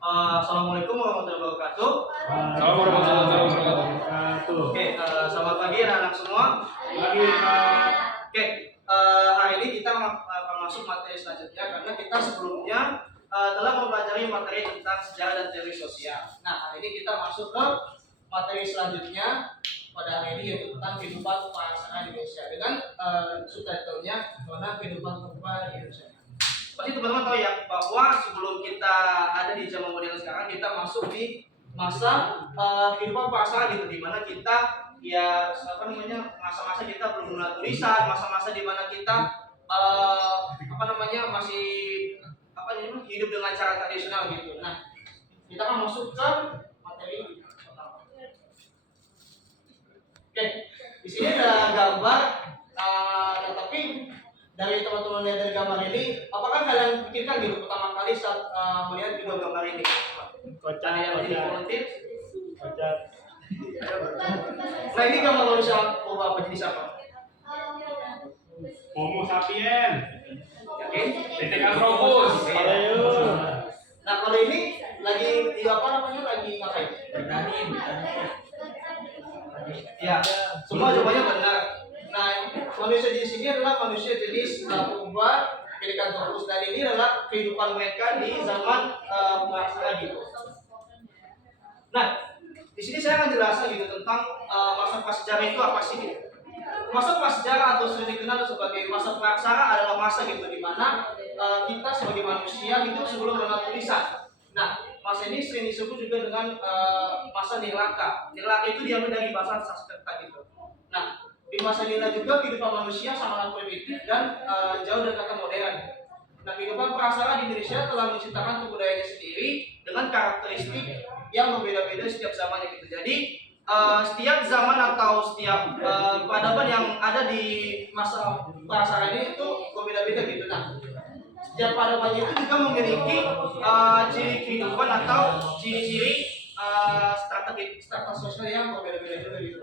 Assalamualaikum warahmatullahi wabarakatuh. Assalamualaikum warahmatullahi wabarakatuh. Oke, selamat pagi anak-anak semua. Pagi, Pak. Oke, hari ini kita akan masuk materi selanjutnya karena kita sebelumnya telah mempelajari materi tentang sejarah dan teori sosial. Nah, hari ini kita masuk ke materi selanjutnya pada hari ini yaitu tentang kehidupan bangsa Indonesia dengan subtitlenya tentang kehidupan bangsa Indonesia. Pasti teman-teman tahu ya bahwa sebelum kita ada di zaman modern sekarang kita masuk di masa kehidupan bangsa gitu, di mana kita ya masa-masa kita belum mengenal tulisan, masa-masa di mana kita masih hidup dengan cara tradisional gitu. Nah, kita akan masuk ke materi pertama. Oke, di sini ada gambar, tapi dari teman-teman lihat dari gambar ini, apakah kalian pikirkan gitu pertama kali saat melihat video gambar ini? Kocak, Yang menjadi volunteer? kocak. Nah, ini gambar manusia apa jenis apa? Homo sapien. Oke. Pithecanthropus. Ayo. Nah, kalau ini lagi lagi ngapain? Ya, semua jawabannya benar. Nah, manusia di sini adalah manusia jenis purba Pithecanthropus, dan ini adalah kehidupan mereka di zaman prasejarah gitu. Nah, di sini saya akan jelaskan gitu tentang masa prasejarah itu apa sih gitu. Masa prasejarah atau sering dikenal sebagai masa praksara adalah masa gitu di mana kita sebagai manusia hidup sebelum mengenal tulisan. Nah, masa ini sering disebut juga dengan masa nirlaka. Nirlaka itu diambil dari bahasa Sanskerta gitu. Nah, di masa nila juga kehidupan manusia sangat primitif dan jauh dari kata modern. Nah, kehidupan praksara di Indonesia telah menciptakan kebudayaannya sendiri dengan karakteristik yang berbeda-beda setiap zamannya gitu. Jadi setiap zaman atau setiap peradaban yang ada di masa praksara ini itu berbeda-beda gitu. Nah, setiap peradabannya itu juga memiliki ciri kehidupan atau ciri-ciri strata sosial yang berbeda-beda juga gitu.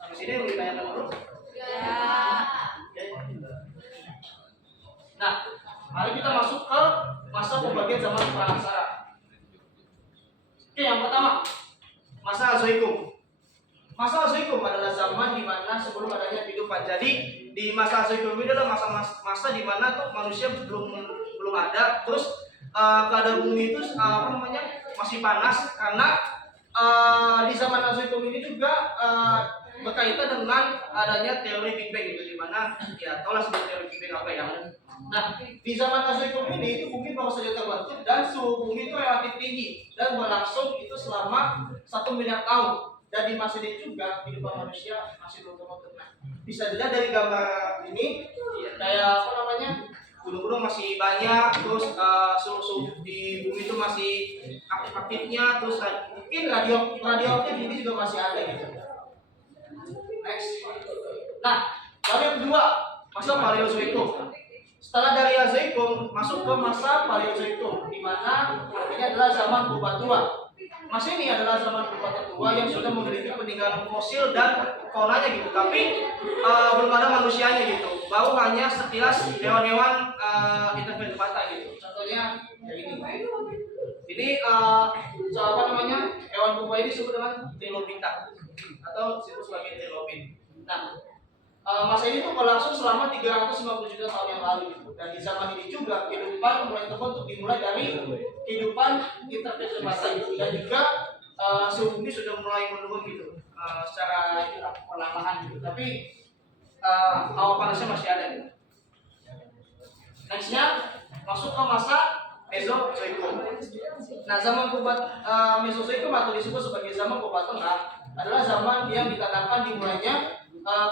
Sampai sini mau ditanyakan dulu? Ya. Oke. Nah, mari kita masuk ke masa pembagian zaman praksara. Oke, yang pertama, masa Azoikum. Masa Azoikum adalah zaman di mana sebelum adanya kehidupan. Jadi di masa Azoikum ini adalah masa di mana tuh manusia belum ada. Terus keadaan bumi itu masih panas karena di zaman Azoikum ini juga berkaitan dengan adanya teori Big Bang gitu, di mana ya tahulah sebut teori Big Bang apa ya. Nah, di zaman Azoikum ini itu bumi baru saja terbentuk dan suhu bumi itu relatif tinggi dan berlangsung itu selama 1 miliar tahun. Dan di masa ini juga kehidupan manusia masih belum terbentuk. Nah, bisa dilihat dari gambar ini kayak gunung-gunung masih banyak, terus suhu di bumi itu masih aktif-aktifnya, terus mungkin radioaktif ini juga masih ada gitu. Next. Nah, lalu yang kedua, masa Paleozoikum. Setelah dari Azoikum masuk ke masa Paleozoikum, di mana ini adalah zaman purba tua. Masa ini adalah zaman purba tertua yang sudah memiliki peninggalan fosil dan faunanya gitu, tapi belum ada manusianya gitu. Baru hanya sekilas hewan-hewan intervertebrata gitu. Contohnya kayak ini. Ini hewan purba ini disebut dengan trilobita atau disebut sebagai trilobit. Nah, masa ini tuh berlangsung selama 350 juta tahun yang lalu gitu. Dan di zaman ini juga kehidupan mulai terbentuk, dimulai dari kehidupan intervertebrata gitu. Dan juga suhu bumi sudah mulai menurun gitu secara perlahan gitu. Tapi hawa panasnya masih ada gitu. Nextnya masuk ke masa Mesozoikum. Nah, zaman purba Mesozoikum atau disebut sebagai zaman purba tengah adalah zaman yang dikatakan dimulainya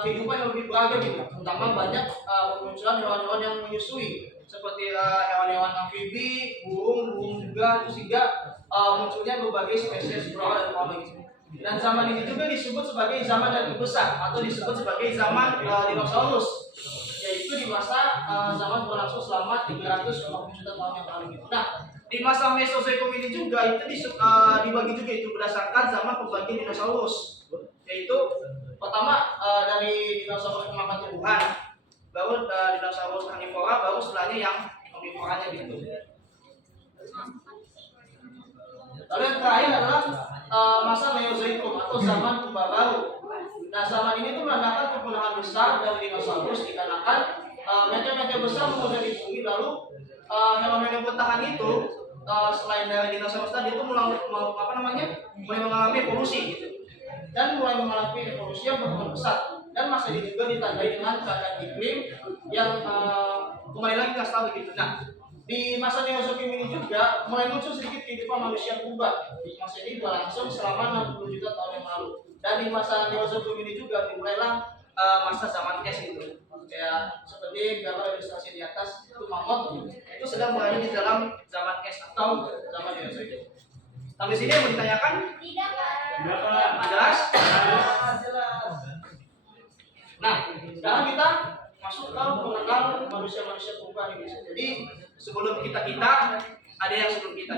kehidupan yang lebih beragam gitu. Terutama banyak bermunculan hewan-hewan yang menyusui seperti hewan-hewan amfibi, burung juga, itu sehingga munculnya berbagai spesies flora dan fauna gitu. Dan zaman ini juga disebut sebagai zaman yang terbesar atau disebut sebagai zaman dinosaurus, yaitu di masa zaman berlangsung selama 350 juta tahun yang lalu gitu. Nah, di masa Mesozoikum ini juga itu dibagi juga itu berdasarkan zaman pembagian dinosaurus, yaitu pertama dari dinosaurus pemakan tumbuhan, baru dinosaurus karnivora, baru setelahnya yang omnivoranya gitu. Lalu yang terakhir adalah masa Mesozoikum atau zaman purba baru. Nah, zaman ini tuh menandakan kepunahan besar dari dinosaurus dikarenakan meteor-meteor besar menguasai bumi, lalu hewan-hewan bertahan itu selain dari dinosaurus tadi itu mulai mengalami evolusi gitu, dan mulai mengalami evolusi yang berkembang pesat. Dan masa ini juga ditandai dengan keadaan iklim yang kembali lagi nggak stabil gitu. Nah, di masa Mesozoikum ini juga mulai muncul sedikit kehidupan manusia purba. Masa ini berlangsung selama 60 juta tahun yang lalu. Dan di masa Mesozoikum ini juga dimulailah masa zaman es gitu. Kayak seperti gambar ilustrasi di atas itu mamut itu sedang berada di dalam zaman es atau zaman Mesozoikum. Sampai sini yang mau ditanyakan? Tidak, Jelas? Jelas. Nah, sekarang kita masuk ke mengenal manusia-manusia purba di Indonesia. Jadi sebelum kita ada yang sebelum kita.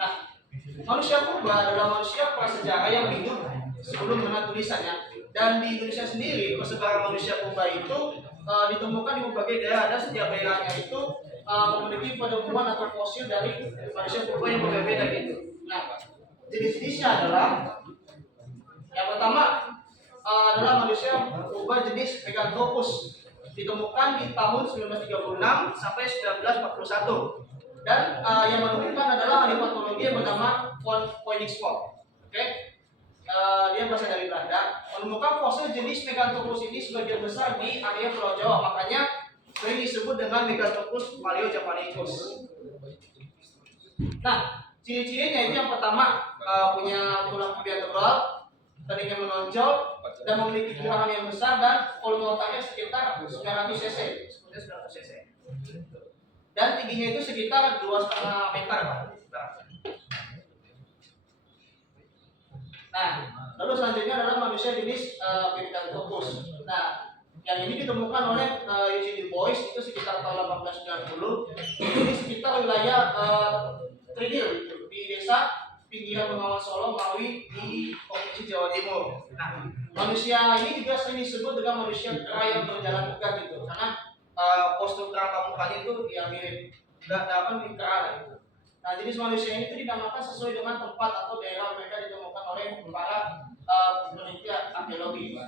Nah, manusia purba adalah manusia prasejarah yang hidup sebelum mengenal tulisannya. Dan di Indonesia sendiri persebaran manusia purba itu ditemukan di berbagai daerah, dan setiap daerahnya itu memiliki penemuan atau fosil dari manusia purba yang berbeda gitu. Nah, jenis-jenisnya adalah yang pertama adalah manusia purba jenis Meganthropus, ditemukan di tahun 1936 sampai 1941. Dan yang menemukan adalah ahli patologi yang bernama von Koenigswald. Oke, dia berasal dari Belanda. Menemukan fosil jenis Meganthropus ini sebagian besar di area Pulau Jawa, makanya sering disebut dengan Meganthropus paleojavanicus. Nah, ciri-cirinya itu yang pertama punya tulang pinggang tebal, tadinya menonjol, dan memiliki kekuatan yang besar, dan volume otaknya sekitar 900 cc. Dan tingginya itu sekitar 2,5 meter. Nah, lalu selanjutnya adalah manusia jenis Pithecanthropus. Nah, yang ini ditemukan oleh Eugene Du Bois itu sekitar tahun 1890. Ini sekitar wilayah Tridil di desa pinggiran Bengawan Solo, Ngawi di Provinsi Jawa Timur. Nah, manusia ini juga sering disebut dengan manusia kera yang berjalan tegak gitu, karena postur kerangka mukanya itu yang mirip di kera gitu. Nah, jenis manusia ini itu dinamakan sesuai dengan tempat atau daerah mereka ditemukan oleh para peneliti arkeologi.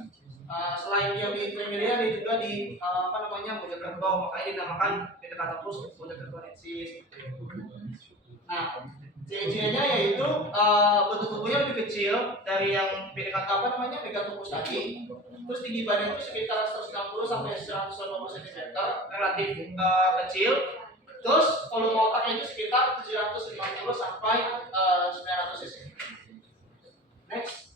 Selain dia di Tremilia, dia juga di Mojokerto, makanya dinamakan Pithecanthropus mojokertonensis. Nah, ciri-cirinya yaitu bentuk tubuhnya lebih kecil dari yang Pithecanthropus tadi. Terus tinggi badan itu sekitar 160 sampai 180 cm, relatif kecil. Terus volume otaknya itu sekitar 750 sampai 900 cc. Next.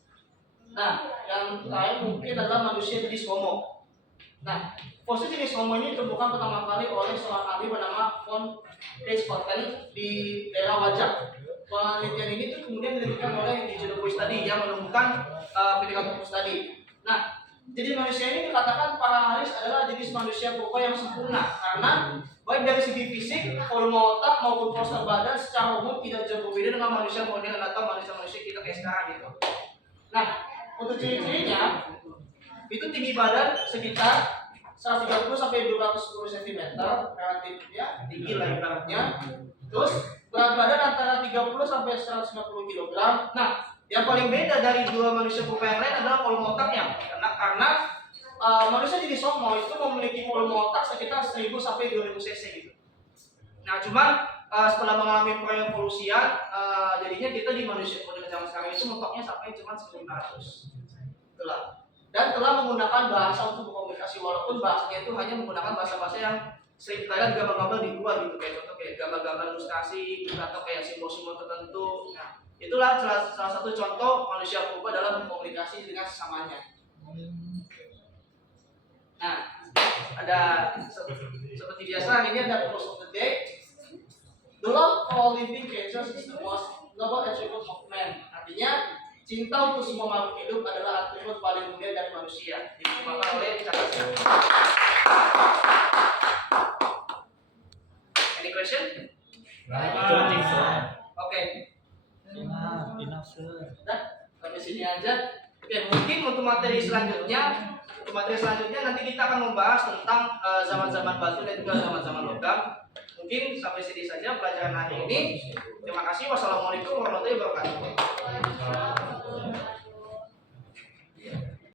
Nah, yang terakhir mungkin adalah manusia jenis Homo. Nah, fosil jenis Homo ini ditemukan pertama kali oleh seorang ahli bernama von Richthofen di daerah Wajak. Penelitian ini tuh kemudian dilakukan oleh Eugene Du Bois tadi yang menemukan Pithecanthropus tadi. Nah, jadi manusia ini dikatakan para ahli adalah jenis manusia purba yang sempurna karena baik dari segi fisik, volume otak maupun postur badan secara umum tidak jauh berbeda dengan manusia modern atau manusia-manusia kita kayak sekarang gitu. Nah, untuk ciri-cirinya itu tinggi badan sekitar 130 sampai 210 cm, relatifnya tinggi lah ibaratnya. Terus berat badan antara 30 sampai 150 kg. Nah, yang paling beda dari dua manusia purba yang lain adalah volume otaknya. Karena manusia jenis Homo itu memiliki volume otak sekitar 1000 sampai 2000 cc gitu. Nah, cuman setelah mengalami perevolusian, jadinya kita di manusia modern zaman sekarang itu mentoknya sampai cuma 1500. Itulah. Dan telah menggunakan bahasa untuk berkomunikasi, walaupun bahasanya itu hanya menggunakan bahasa-bahasa yang sering kita lihat gambar-gambar di luar gitu, kayak contoh kayak gambar-gambar ilustrasi atau kayak simbol-simbol tertentu. Nah, itulah salah satu contoh manusia purba dalam berkomunikasi dengan sesamanya. Nah, ada seperti biasa ini ada quote of the day. The love for all living creatures is the most noble attribute of man. Artinya, cinta untuk semua makhluk hidup adalah atribut paling mulia dari manusia. Dikembangkan oleh Cakasya. Any question? Oke. Nah, sampai sini aja. Oke, mungkin untuk materi selanjutnya nanti kita akan membahas tentang zaman-zaman batu dan juga zaman-zaman logam. Mungkin sampai sini saja pelajaran hari ini. Terima kasih. Wassalamualaikum warahmatullahi wabarakatuh.